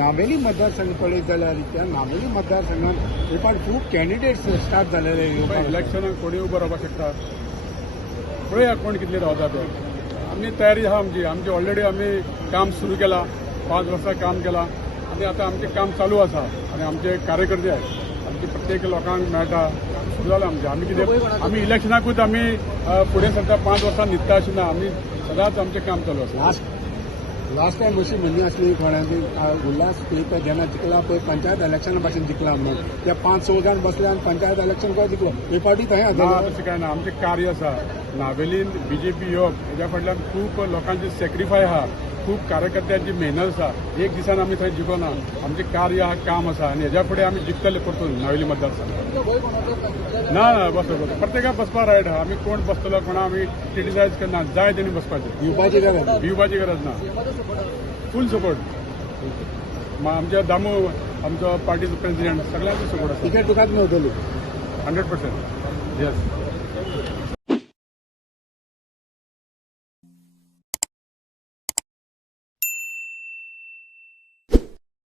नावेली मतदारसंघ पळयत जाल्यार त्या नावेली मतदारसंघात एपाट खूब कॅन्डिडेट्स स्टार्ट जालेले इलेक्शनाक कोणी उबो रावपाक शकता पळया कोण कितले रावता ते आमी तयारी आहा आमची ऑलरेडी आमी काम सुरू केला 5 वर्सां काम केला आनी आतां आमचें काम चालू आसा आनी आमचे कार्यकर्ते आहेत आमचे प्रत्येक लोकांक मेळटा सुरू जालां आमी कितें आमी इलेक्शनाकूच आमी फुडें सरता 5 वर्सां न्हिदता अशें ना आमी सदांच आमचें काम चालू आसा लास्ट टायम अशी म्हणणी आसली कोणाची उल्हास स्पीकर जेन्ना जिखला पळय पंचायत इलेक्शना भाशेन जिखला म्हणून त्या 5-6 जाण बसले आनी पंचायत इलेक्शन खंय जिखलो हे फावटी थंय ना तशें कांय ना आमचें कार्य आसा नावेलीन बीजेपी येवप हेज्या फाटल्यान खूब लोकांचे सॅक्रिफाय आहा खूब कार्यकर्त्यांची मेहनत आसा एक दिसान आमी थंय जिखोना आमचें कार्य आहा काम आसा आनी हेज्या फुडें आमी जिखतले परतून नावेली मतदारसंघ ना बसो प्रत्येकाक बसपा रायट आहा आमी कोण बसतलो कोणा आमी क्रिटिसायज करना जाय तेणी बसपाचें भिवपाची गरज ना फूल सपोर्ट आमच्या दामू आमचो पार्टीचो प्रेसिडेंट सगळ्यांचो सपोर्ट आसा तिकेट तुकाच मेळटली 100% येस